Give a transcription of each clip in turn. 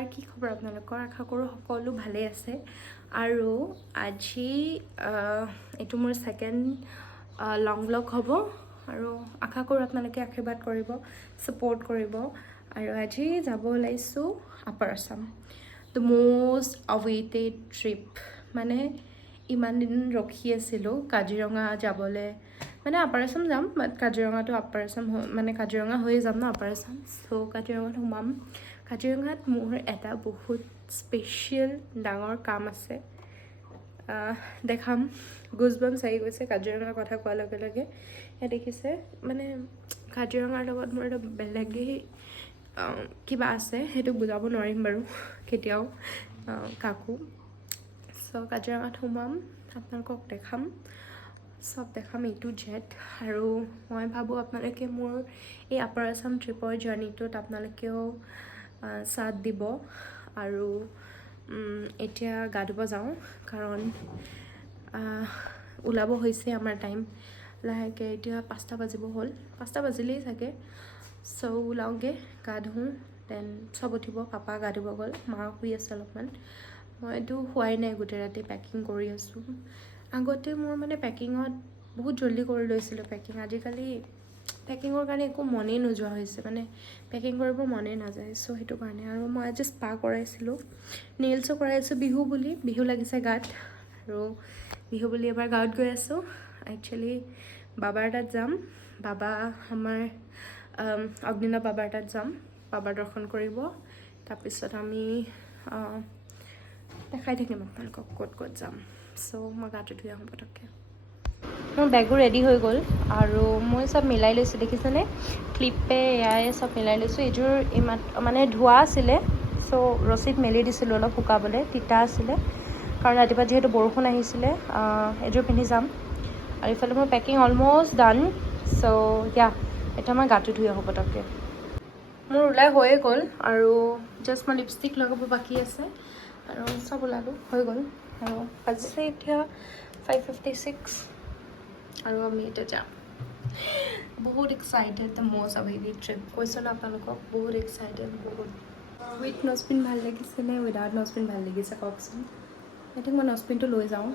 নমস্কাৰ, কি খবৰ আপোনালোকৰ? আশা কৰোঁ সকলো ভালেই আছে। আৰু আজি এইটো মোৰ ছেকেণ্ড লং ব্লগ হ'ব আৰু আশা কৰোঁ আপোনালোকে আশীৰ্বাদ কৰিব, ছাপোৰ্ট কৰিব। আৰু আজি যাব ওলাইছোঁ upper Assam, the most awaited trip. মানে ইমান দিন ৰখি আছিলোঁ কাজিৰঙা যাবলৈ, মানে আপাৰ আছাম যাম, বাট কাজিৰঙাটো আপাৰ আছাম মানে কাজিৰঙা হৈয়ে যাম ন আপাৰ আছাম। চ' কাজিৰঙাত সোমাম। কাজিৰঙাত মোৰ এটা বহুত স্পেচিয়েল ডাঙৰ কাম আছে, দেখাম। গুজবাম্পছ আহি গৈছে কাজিৰঙাৰ কথা কোৱাৰ লগে লগে। ইয়াত দেখিছে মানে কাজিৰঙাৰ লগত মোৰ এটা বেলেগেই কিবা আছে, সেইটো বুজাব নোৱাৰিম বাৰু কেতিয়াও কাকো। চ' কাজিৰঙাত সোমাম, আপোনালোকক দেখাম, চব দেখাম A to Z। আৰু মই ভাবোঁ আপোনালোকে মোৰ এই আপাৰ আছাম ট্ৰিপৰ জাৰ্ণিটোত আপোনালোকেও সাথ দিব। আৰু এতিয়া গা ধুব যাওঁ, কাৰণ ওলাব হৈছে আমাৰ টাইম লাহেকৈ। এতিয়া 5টা বাজিব হ'ল, 5টা বাজিলেই চাগে। চ' ওলাওঁগৈ, গা ধুওঁ, দেন চব উঠিব। পাপা গা ধুব গ'ল, মা শুই আছে অলপমান। মইতো শুৱাই নাই, গোটেই ৰাতি পেকিং কৰি আছোঁ। আগতে মোৰ মানে পেকিঙত বহুত জল্দি কৰি লৈছিলোঁ পেকিং। আজিকালি পেকিঙৰ কাৰণে একো মনেই নোযোৱা হৈছে, মানে পেকিং কৰিব মনেই নাযায়। চ' সেইটো কাৰণে। আৰু মই আজি স্পা কৰাইছিলোঁ, নেইলছো কৰাইছোঁ বিহু বুলি, বিহু লাগিছে গাত। আৰু বিহু বুলি এবাৰ গাঁৱত গৈ আছোঁ। একচুৱেলি বাবাৰ তাত যাম, বাবা আমাৰ অগ্নিনাভ বাবাৰ তাত যাম, বাবাৰ দৰ্শন কৰিব। তাৰপিছত আমি দেখাই থাকিম আপোনালোকক ক'ত ক'ত যাম। চ' মই গাটো ধুই আহোঁ পটককৈ। মোৰ বেগো ৰেডি হৈ গ'ল আৰু মই চব মিলাই লৈছোঁ, দেখিছেনে? ক্লিপে এয়াই চব মিলাই লৈছোঁ। এইযোৰ ইমান মানে ধোৱা আছিলে, চ' ৰছীত মেলি দিছিলোঁ অলপ শুকাবলৈ, তিতা আছিলে কাৰণ ৰাতিপুৱা যিহেতু বৰষুণ আহিছিলে। এইযোৰ পিন্ধি যাম। আৰু ইফালে মোৰ পেকিং অলম'ষ্ট ডান। চ' এতিয়া মই গাটো ধুই আহোঁ পটককৈ। মোৰ ওলাই হৈয়ে গ'ল আৰু জাষ্ট মই লিপষ্টিক লগাব বাকী আছে আৰু চব ওলালোঁ, হৈ গ'ল। আৰু বাজিছে এতিয়া 5:56 আৰু আমি এতিয়া যাম। বহুত excited, the most awaited trip. কৈছোঁ ন আপোনালোকক, বহুত এক্সাইটেড, বহুত। উইথ ন'জপিন ভাল লাগিছে নে উইদাউট ন'জপিন ভাল লাগিছে কওকচোন? আই থিংক মই ন'জপিনটো লৈ যাওঁ,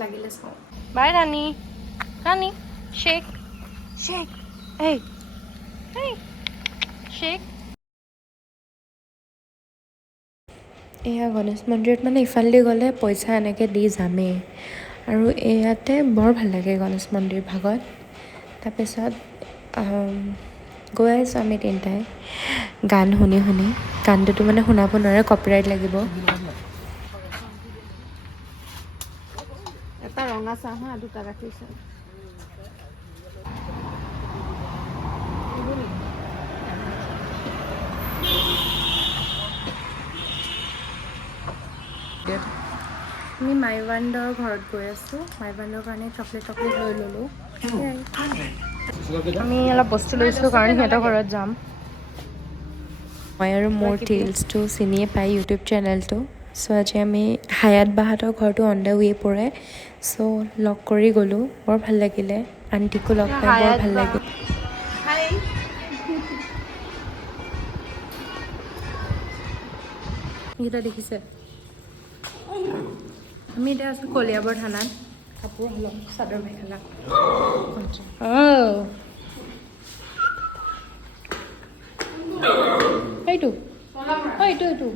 লাগিলে চাওঁ। বাই ৰাণী, ৰাণী শ্বেক শ্বেক, এই শ্বেক। এয়া গণেশ মন্দিৰত মানে ইফালেদি গ'লে পইচা এনেকৈ দি যামেই। আৰু ইয়াতে বৰ ভাল লাগে গণেশ মন্দিৰ ভাগত। তাৰপিছত গৈ আছোঁ আমি তিনিটাই গান শুনি শুনি। গানটোতো মানে শুনাব নোৱাৰে, কপিৰাইট লাগিব। এটা ৰঙা চাহ হা, দুটা গাখীৰ চাহ। আমি মাইবাণ্ডৰ ঘৰত গৈ আছোঁ। মাইবাণ্ডৰ কাৰণে চকলেট লৈ ল'লোঁ। আমি অলপ বস্তু লৈছোঁ কাৰণ সিহঁতৰ ঘৰত যাম। মই আৰু মোৰ টিলছটো চিনিয়ে পাই ইউটিউব চেনেলটো। চ' আজি আমি হায়াত বাহঁতৰ ঘৰটো অন দ্য ৱে পৰে, চ' লগ কৰি গ'লোঁ। বৰ ভাল লাগিলে, আণ্টিকো লগ পাই বৰ ভাল লাগিল। এইকেইটা দেখিছে? আমি এতিয়া আছোঁ কলিয়াবৰ থানাত। কাপোৰ হ'লক, চাদৰ মেখেলা। এইটো এইটো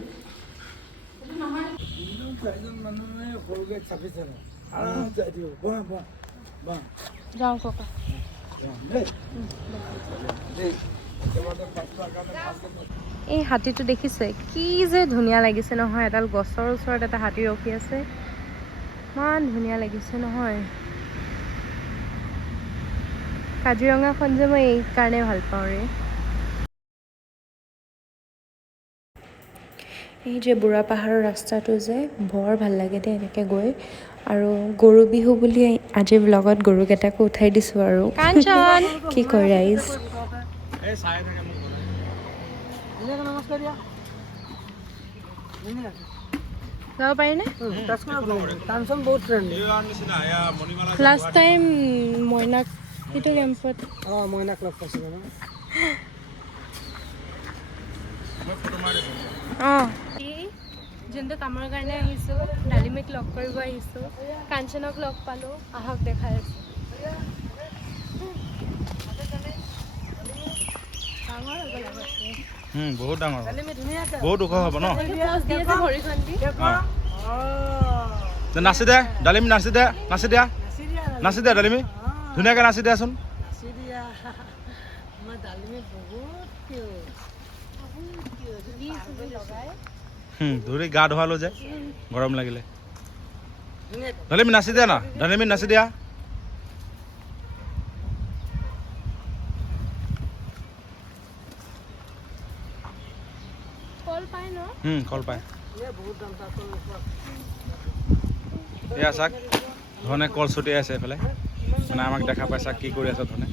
যাওঁ ককা। এই হাতীটো দেখিছে? কি যে ধুনীয়া লাগিছে নহয়। এডাল গছৰ ওচৰত এটা হাতী ৰখি আছে, ইমান ধুনীয়া লাগিছে নহয়। কাজিৰঙাখন যে মই এই কাৰণে ভাল পাওঁ ৰে। এই যে বুঢ়া পাহাৰৰ ৰাস্তাটো যে বৰ ভাল লাগে দেই এনেকৈ গৈ। আৰু গৰু বিহু বুলি আজি ব্লগত গৰুকেইটাকো উঠাই দিছোঁ আৰু কি কয় ৰাইজ। যাব পাৰিনে? লাষ্ট টাইম মইনাক সেইটো কেম্পত মইনাক লগ পাইছিলোঁ ন। যোনটো কামৰ কাৰণে আহিছোঁ ডালিমিক লগ কৰিব আহিছোঁ কাঞ্চনক লগ পালোঁ আহক দেখাই আছোঁ বহুত ডাঙৰ বহুত ওখ হ'ব ন নাচি দে ডালিমি নাচি দে নাচি দিয়া নাচি দে ডালিমি ধুনীয়াকৈ নাচি দিয়াচোন ধৰি গা ধোৱালো যে গৰম লাগিলে ডালিমি নাচি দিয়া না ডালিমি নাচি দিয়া কল পায় এয়া চাক ধনে কল ছটিয়াই আছে এইফালে মানে আমাক দেখা পাই চাক কি কৰি আছে ধনে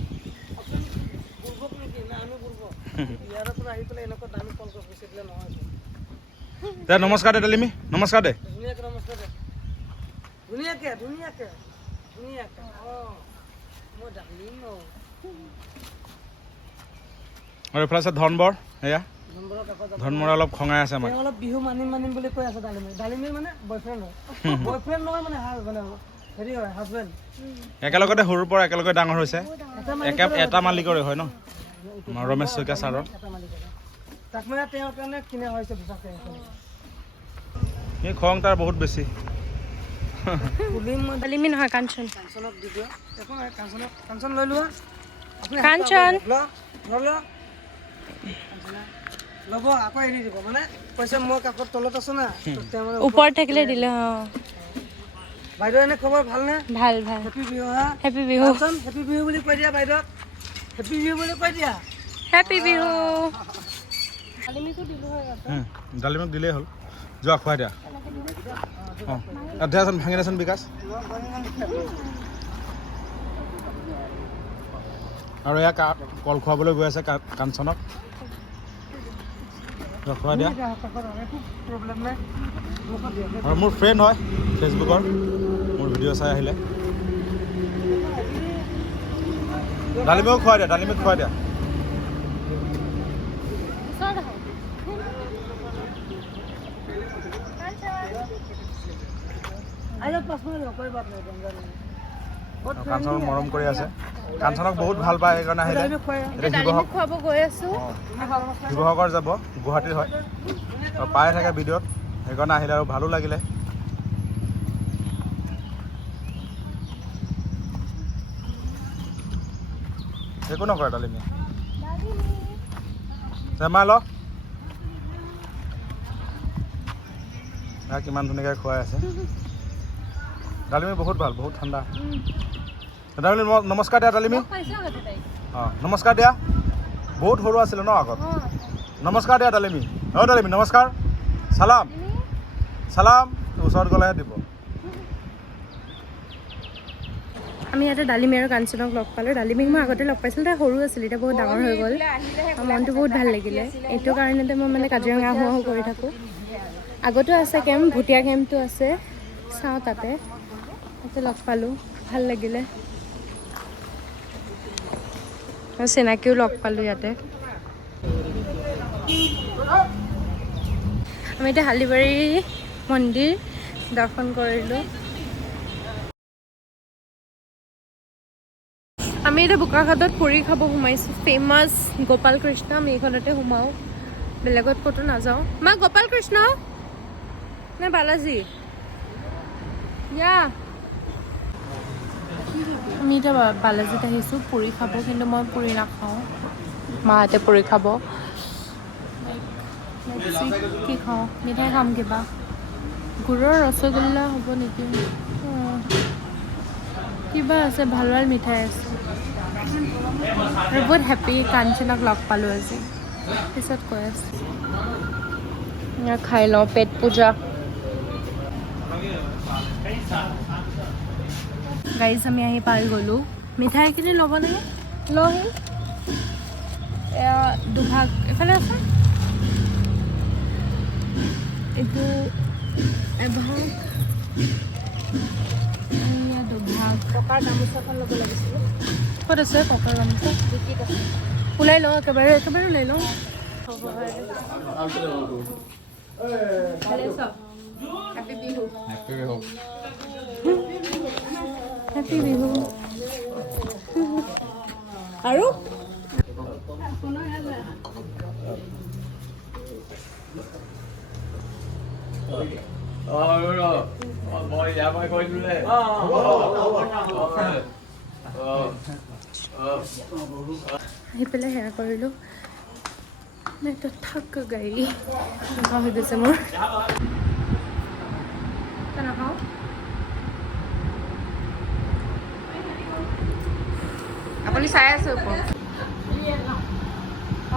দে নমস্কাৰ দে ডালিমি নমস্কাৰ দে আৰু এইফালে আছে ধনবৰ এয়া ধনমৰে অলপ খঙাই আছে আমাক অলপ বিহু মানিম বুলি কৈ আছে ডালিমি মানে বয়ফ্ৰেণ্ড নহয় মানে হেৰি হয় হাজবেণ্ড একেলগতে সৰুৰ পৰা একেলগে ডাঙৰ হৈছে এটা মালিকৰে হয় ন ৰমেশ শইকীয়া ছাৰৰ তাক মানে তেওঁৰ কাৰণে কিনা হৈছে এই খং তাৰ বহুত বেছি ডালিমি নহয় কাঞ্চন কাঞ্চনক দি দিয়ক কাঞ্চন লৈ লোৱা কাঞ্চন ল'ব আকৌ এৰি দিব মানে পইচা মই কাষৰ তলত আছো না ওপৰত থাকিলে দিলে বাইদেউ এনে খবৰ ভালনে ভাল ভাল হেপী বিহু হা হেপী বিহু হেপী বিহু বুলি কৈ দিয়া বাইদেউ হেপী বিহু বুলি কৈ দিয়া হেপী বিহু ডালিমিক দিলেই হ'ল যোৱা খুৱাই দিয়া অঁ দিয়াচোন ভাঙি দেচোন বিকাশ আৰু এয়া কল খুৱাবলৈ গৈ আছে কাঞ্চনক খুৱাই দিয়া আৰু মোৰ ফ্ৰেণ্ড হয় ফেচবুকৰ মোৰ ভিডিঅ' চাই আহিলে ডালিমিক খুৱাই দিয়া ডালিমিক খুৱাই দিয়া কাঞ্চনক মৰম কৰি আছে কাঞ্চনক বহুত ভাল পায় সেইকাৰণে আহিলে শিৱসাগৰ যাব গুৱাহাটীৰ হয় আৰু পাই থাকে ভিডিঅ'ত সেইকাৰণে আহিলে আৰু ভালো লাগিলে একো নকৰে ডালিমি চেমাই ল কিমান ধুনীয়াকৈ খুৱাই আছে ডালিমি বহুত ভাল বহুত ঠাণ্ডা ডালিমি নমস্কাৰ দিয়া ডালিমি অঁ নমস্কাৰ দিয়া বহুত সৰু আছিলে ন আগত নমস্কাৰ দিয়া ডালিমি ডালিমি নমস্কাৰ চালাম চালাম ওচৰত গ'লেহে দিব আমি ইয়াতে ডালিমি আৰু কাঞ্চনক লগ পালোঁ ডালিমিক মই আগতে লগ পাইছিলোঁ তাই সৰু আছিল এতিয়া বহুত ডাঙৰ হৈ গ'ল মনটো বহুত ভাল লাগিলে এইটো কাৰণতে মই মানে কাজিৰঙা আহোঁ আহোঁ কৰি থাকোঁ আগতো আছে কেম্প ভুটীয়া কেম্পটো আছে চাওঁ তাতে লগ পালোঁ ভাল লাগিলে চিনাকিও লগ পালোঁ ইয়াতে আমি এতিয়া হালিবাৰী মন্দিৰ দৰ্শন কৰিলোঁ আমি এতিয়া বোকাখাটত পুৰি খাব সোমাইছোঁ ফেমাছ গোপাল কৃষ্ণ আমি এইখনতে সোমাওঁ বেলেগত ক'তো নাযাওঁ মা গোপাল কৃষ্ণ নে বালাজী ইয়া আমি এতিয়া বালাজীত আহিছোঁ পুৰি খাব কিন্তু মই পুৰি নাখাওঁ মাহঁতে পুৰি খাব কি খাওঁ মিঠাই খাম কিবা গুড়ৰ ৰসগোল্লা হ'ব নেকি কিবা আছে ভাল ভাল মিঠাই আছে আৰু বহুত হেপী কাঞ্চনক লগ পালোঁ আজি পিছত কৈ আছোঁ খাই লওঁ পেট পূজা গাইজ আমি আহি পাই গ'লোঁ মিঠাইখিনি ল'ব লাগে লহি এয়া দুভাগ এফালে আছে এইটো এভাগ এয়া দুভাগ ককাৰ গামোচাখন ল'ব লাগিছিলে ক'ত আছে ককাৰ গামোচা ডিকিত আছে ওলাই লওঁ একেবাৰে ওলাই লওঁ Happy Bihu. Happy Bihu. Happy Bihu. আৰু মই ইয়াৰ পৰা কৈছোঁ যে আহি পেলাই সেয়া কৰিলোঁ মই তো থাক গাড়ী এনেকুৱা হৈ গৈছে মোৰ নাখাওঁ আপুনি চাই আছে ওপৰত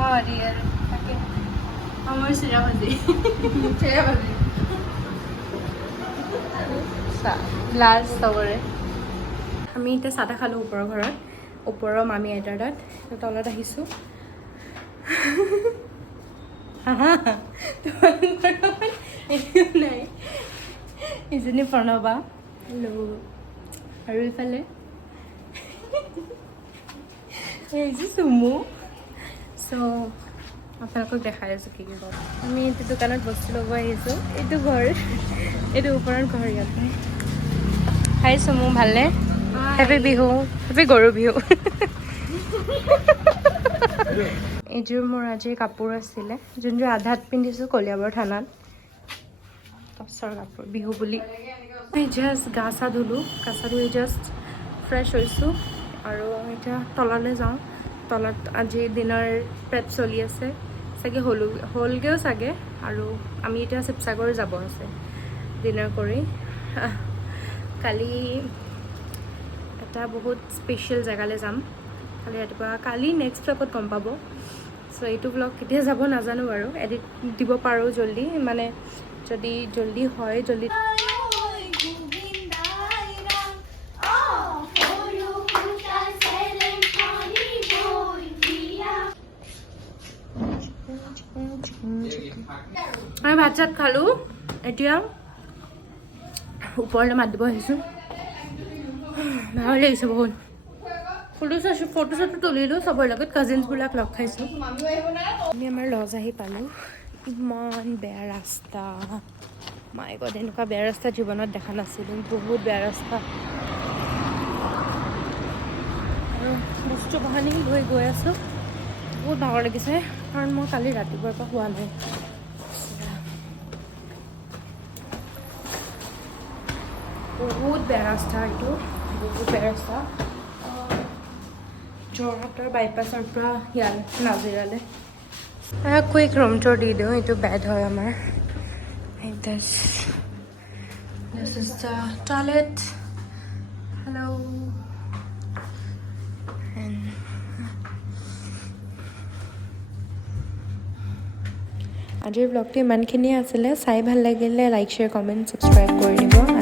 অঁ ৰিয়েল তাকে মোৰ চিৰা ভাজি লাষ্ট চবৰে আমি এতিয়া চাহ তাহ খালোঁ ওপৰৰ ঘৰত ওপৰৰ মামী আইতাৰ তাত তলত আহিছোঁ নাই ইজনী প্ৰণৱা হেল্ল' আৰু ইফালে এইযোৰ চুমু চ' আপোনালোকক দেখাই আছোঁ কি কওঁ আমি এইটো দোকানত বস্তু ল'ব আহিছোঁ এইটো ঘৰ এইটো ওপৰত ঘৰ ইয়াতে হাই চুমু ভালনে হেপী বিহু হেপী গৰু বিহু এইযোৰ মোৰ আজিৰ কাপোৰ আছিলে যোনযোৰ আধাত পিন্ধিছোঁ কলিয়াবৰ থানাত টপছৰ কাপোৰ বিহু বুলি মই জাষ্ট গা চা ধুলোঁ গা চা ধুই জাষ্ট ফ্ৰেছ হৈছোঁ আৰু এতিয়া তললৈ যাওঁ তলত আজি দিনৰ প্ৰেপ চলি আছে চাগে হ'লগৈও চাগে আৰু আমি এতিয়া শিৱসাগৰ যাব আছে ডিনাৰ কৰি কালি এটা বহুত স্পেচিয়েল জেগালৈ যাম কালি ৰাতিপুৱা কালি নেক্সট ব্লগত গম পাব চ' এইটো ব্লগ কেতিয়া যাব নাজানো বাৰু এডিট দিব পাৰোঁ জল্দি মানে যদি জল্দি হয় জল্দি আমি ভাত চাত খালোঁ এতিয়া ওপৰলৈ মাত দিব আহিছোঁ ভাল লাগিছে বহুত ফটো চটো তুলিলোঁ চবৰ লগত কাজিনছবিলাক লগ খাইছোঁ আমি আমাৰ লজ আহি পালোঁ ইমান বেয়া ৰাস্তা মাই গড এনেকুৱা বেয়া ৰাস্তা জীৱনত দেখা নাছিলোঁ বহুত বেয়া ৰাস্তা আৰু বস্তু বাহানি লৈ গৈ আছোঁ বহুত ভাগৰ লাগিছে কাৰণ মই কালি ৰাতিপুৱাৰ পৰা হোৱা নাই বহুত বেয়া ৰাস্তা এইটো বহুত বেয়া ৰাস্তা যোৰহাটৰ বাইপাছৰ পৰা ইয়াল নাজিৰালৈ কুইক ৰুম টুৰ দি দিওঁ এইটো বেড হয় আমাৰ this is the toilet hello' আজিৰ ব্লগটো ইমানখিনিয়ে আছিলে চাই ভাল লাগিলে লাইক শ্বেয়াৰ কমেণ্ট ছাবস্ক্ৰাইব কৰি দিব